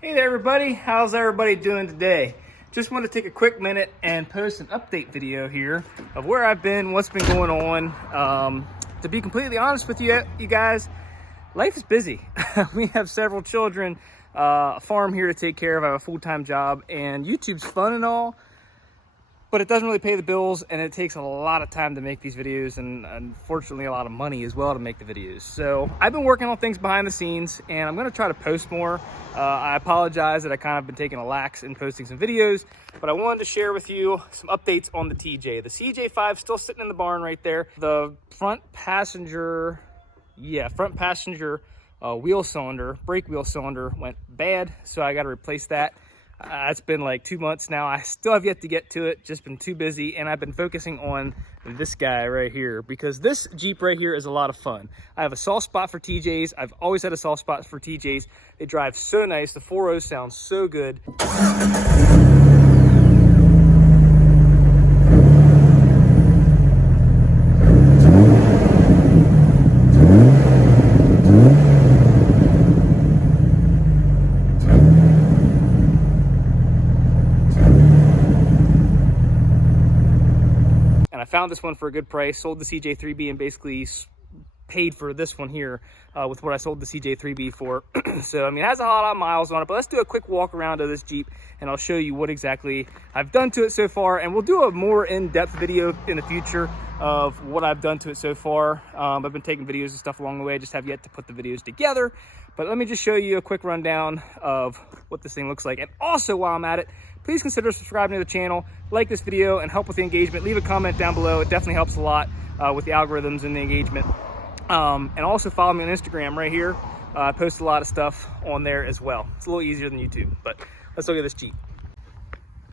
Hey there everybody, how's everybody doing today? Just want to take a quick minute and post an update video here of where I've been, what's been going on. To be completely honest with you guys, life is busy. We have several children, a farm here to take care of, I have a full-time job, and YouTube's fun and all, but it doesn't really pay the bills, and it takes a lot of time to make these videos, and unfortunately a lot of money as well to make the videos. So I've been working on things behind the scenes, and I'm going to try to post more. I apologize that I kind of been taking a lax in posting some videos, but I wanted to share with you some updates on the TJ. The CJ5 still sitting in the barn right there. The front passenger wheel cylinder, brake wheel cylinder went bad, so I got to replace that. It's been like 2 months now. I still have yet to get to it, just been too busy, and I've been focusing on this guy right here because this Jeep right here is a lot of fun. I have a soft spot for TJs. I've always had a soft spot for TJs. They drive so nice. The 4.0 sounds so good. And I found this one for a good price, sold the CJ3B and basically paid for this one here with what I sold the CJ3B for. So, I mean, it has a lot of miles on it, but let's do a quick walk around of this Jeep and I'll show you what exactly I've done to it so far. And we'll do a more in-depth video in the future of what I've done to it so far. I've been taking videos and stuff along the way. I just have yet to put the videos together. But let me just show you a quick rundown of what this thing looks like. And also, while I'm at it, please consider subscribing to the channel, like this video, and help with the engagement. Leave a comment down below. It definitely helps a lot with the algorithms and the engagement. And also follow me on Instagram right here. I post a lot of stuff on there as well. It's a little easier than YouTube, but let's look at this Jeep.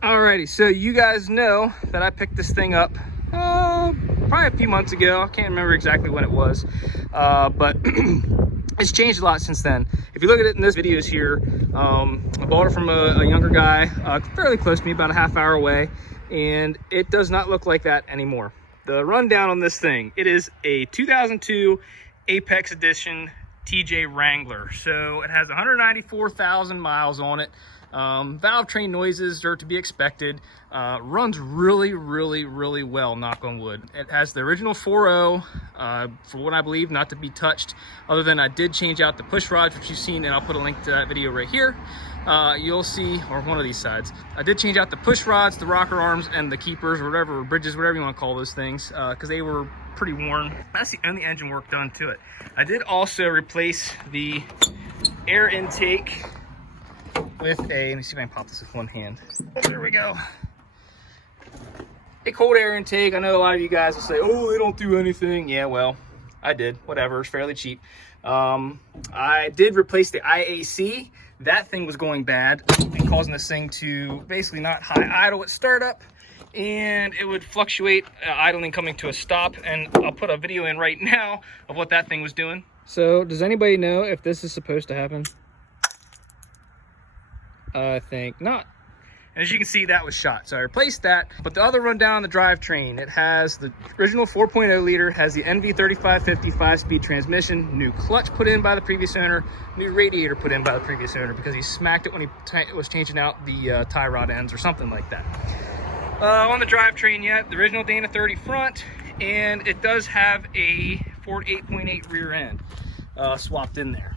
Alrighty, so you guys know that I picked this thing up probably a few months ago. I can't remember exactly when it was, but it's changed a lot since then. If you look at it in this videos here, I bought it from a younger guy, fairly close to me, about a half hour away, and it does not look like that anymore. The rundown on this thing, it is a 2002 Apex Edition TJ Wrangler. So it has 194,000 miles on it. Valve train noises are to be expected. Runs really, really, really well, knock on wood. It has the original 4.0, for what I believe, not to be touched, other than I did change out the push rods, which you've seen, and I'll put a link to that video right here. You'll see, or one of these sides, I did change out the push rods, the rocker arms, and the keepers, or whatever, or bridges, whatever you want to call those things, because they were pretty worn. That's the only engine work done to it. I did also replace the air intake with a, let me see if I can pop this with one hand. Oh, there we go. A cold air intake. I know a lot of you guys will say, oh, they don't do anything. Yeah, well, I did. Whatever, it's fairly cheap. I did replace the IAC. That thing was going bad and causing this thing to basically not high idle at startup, and it would fluctuate idling coming to a stop, and I'll put a video in right now of what that thing was doing. So does anybody know if this is supposed to happen? I think not. And as you can see, that was shot, so I replaced that. But the other rundown on the drivetrain, it has the original 4.0 liter, has the NV3550 5-speed transmission, new clutch put in by the previous owner, new radiator put in by the previous owner because he smacked it when he was changing out the tie rod ends or something like that. On the drivetrain yet, the original Dana 30 front, and it does have a Ford 8.8 rear end swapped in there.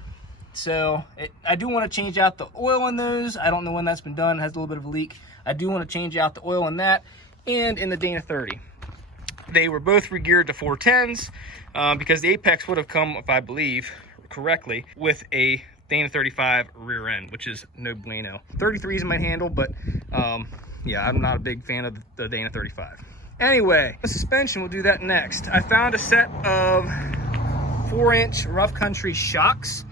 So I do want to change out the oil in those. I don't know when that's been done. It has a little bit of a leak. I do want to change out the oil in that and in the Dana 30. They were both regeared to 410s because the Apex would have come, if I believe correctly, with a Dana 35 rear end, which is no bueno. 33s might handle, but yeah, I'm not a big fan of the Dana 35. Anyway, the suspension, we'll do that next. I found a set of 4-inch rough country shocks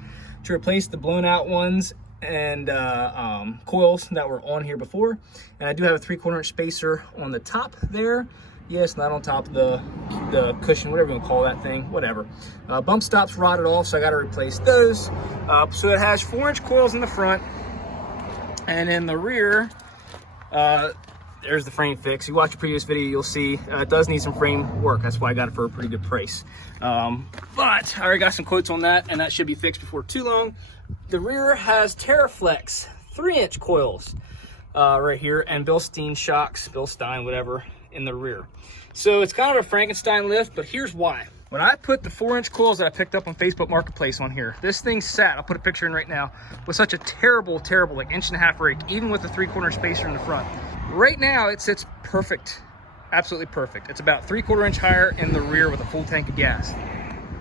to replace the blown out ones and coils that were on here before. And I do have a 3/4 inch spacer on the top there. Yes, not on top of the cushion, whatever you want to call that thing, whatever. Bump stops rotted off, so I got to replace those. So it has 4-inch coils in the front, and in the rear, there's the frame fix. You watch the previous video, you'll see it does need some frame work. That's why I got it for a pretty good price. But I already got some quotes on that, and that should be fixed before too long. The rear has Terraflex 3-inch coils right here, and Bilstein shocks, Bilstein, whatever, in the rear. So it's kind of a Frankenstein lift, but here's why. When I put the 4-inch coils that I picked up on Facebook Marketplace on here, this thing sat, I'll put a picture in right now, with such a terrible, like 1.5-inch rake, even with the 3/4 spacer in the front. Right now, it sits perfect, absolutely perfect. It's about 3/4 inch higher in the rear with a full tank of gas.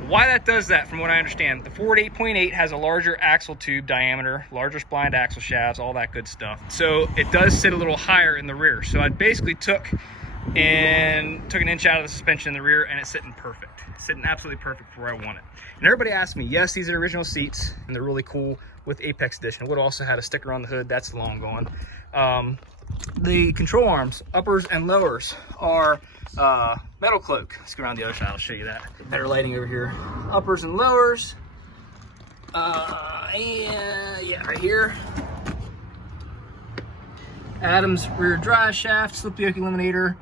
Why that does that, from what I understand, the Ford 8.8 has a larger axle tube diameter, larger splined axle shafts, all that good stuff. So it does sit a little higher in the rear. So I basically took an inch out of the suspension in the rear, and it's sitting perfect. It's sitting absolutely perfect for where I want it. And everybody asked me, yes, these are original seats, and they're really cool with Apex Edition. It would also had a sticker on the hood, that's long gone. The control arms, uppers and lowers, are metal cloak. Let's go around the other side, I'll show you that. Better lighting over here. Uppers and lowers, and yeah, right here. Adam's rear drive shaft, slip yoke eliminator,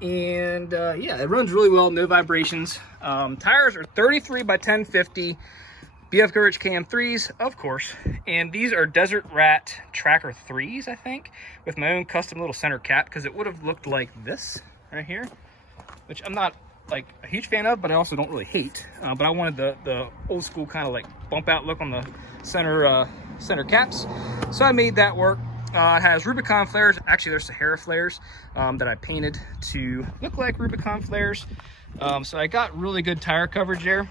and yeah, it runs really well, no vibrations. Tires are 33 by 1050, BF Goodrich KM3s, of course, and these are Desert Rat Tracker 3s, I think, with my own custom little center cap, because it would have looked like this right here, which I'm not like a huge fan of, but I also don't really hate. But I wanted the old school kind of like bump out look on the center caps, so I made that work. It has Rubicon flares. Actually, there's Sahara flares that I painted to look like Rubicon flares. So I got really good tire coverage there,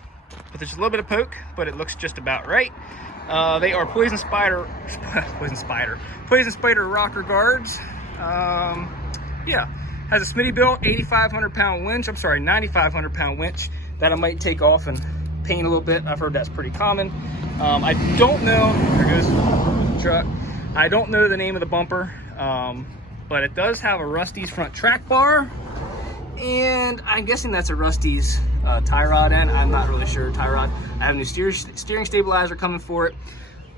but there's a little bit of poke, but it looks just about right. They are Poison Spider rocker guards. Yeah, has a Smitty built 8,500 pound winch. I'm sorry, 9,500 pound winch that I might take off and paint a little bit. I've heard that's pretty common. I don't know. There goes the truck. I don't know the name of the bumper, but it does have a Rusty's front track bar, and I'm guessing that's a Rusty's tie rod end. I'm not really sure. Tie rod. I have a new steering stabilizer coming for it.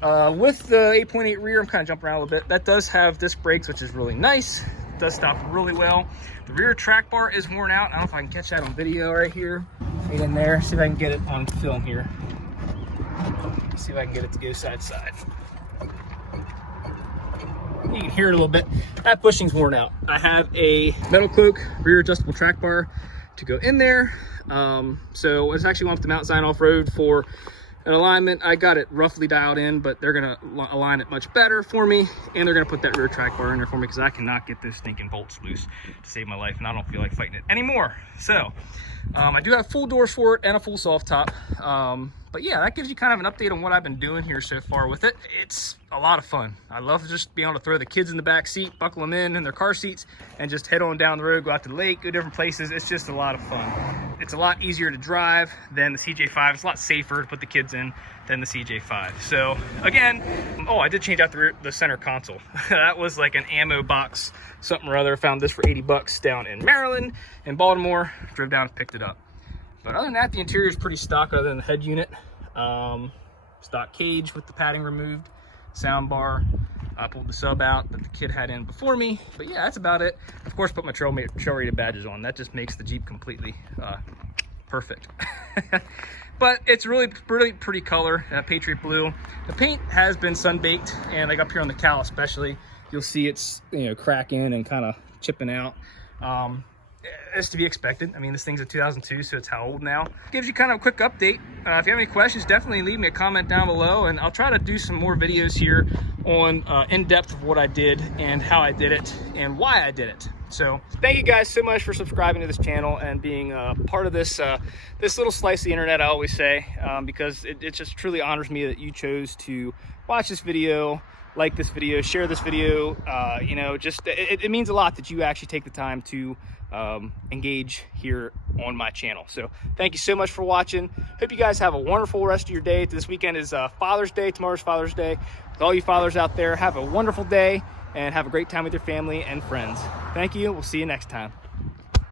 With the 8.8 rear, I'm kind of jumping around a little bit. That does have disc brakes, which is really nice. It does stop really well. The rear track bar is worn out. I don't know if I can catch that on video right here. Right in there. See if I can get it on film here. See if I can get it to go side to side. You can hear it a little bit. That bushing's worn out. I have a metal cloak rear adjustable track bar to go in there. So it's actually went up to Mount Zion off-road for an alignment. I got it roughly dialed in, but they're gonna align it much better for me, and they're gonna put that rear track bar in there for me, because I cannot get those stinking bolts loose to save my life, and I don't feel like fighting it anymore. So I do have full doors for it and a full soft top. But yeah, that gives you kind of an update on what I've been doing here so far with it. It's a lot of fun. I love just being able to throw the kids in the back seat, buckle them in their car seats, and just head on down the road, go out to the lake, go different places. It's just a lot of fun. It's a lot easier to drive than the CJ5. It's a lot safer to put the kids in than the CJ5. So again, oh, I did change out the center console. That was like an ammo box, something or other. Found this for 80 bucks down in Maryland, in Baltimore. Drove down and picked it up. But other than that, the interior is pretty stock other than the head unit. Stock cage with the padding removed, sound bar. I pulled the sub out that the kid had in before me. But yeah, that's about it. Of course, put my trail rated badges on. That just makes the Jeep completely perfect. But it's really pretty color, Patriot Blue. The paint has been sun-baked, and like up here on the cowl especially, you'll see it's, you know, cracking and kind of chipping out. It's to be expected. I mean, this thing's a 2002, so it's how old now. Gives you kind of a quick update. If you have any questions, definitely leave me a comment down below, and I'll try to do some more videos here on in-depth of what I did and how I did it and why I did it. So thank you guys so much for subscribing to this channel and being part of this this little slice of the internet, I always say, because it just truly honors me that you chose to watch this video, like this video, share this video. You know, just it means a lot that you actually take the time to engage here on my channel. So thank you so much for watching. Hope you guys have a wonderful rest of your day. This weekend is Father's Day. Tomorrow's Father's Day. With all you fathers out there, have a wonderful day and have a great time with your family and friends. Thank you. We'll see you next time.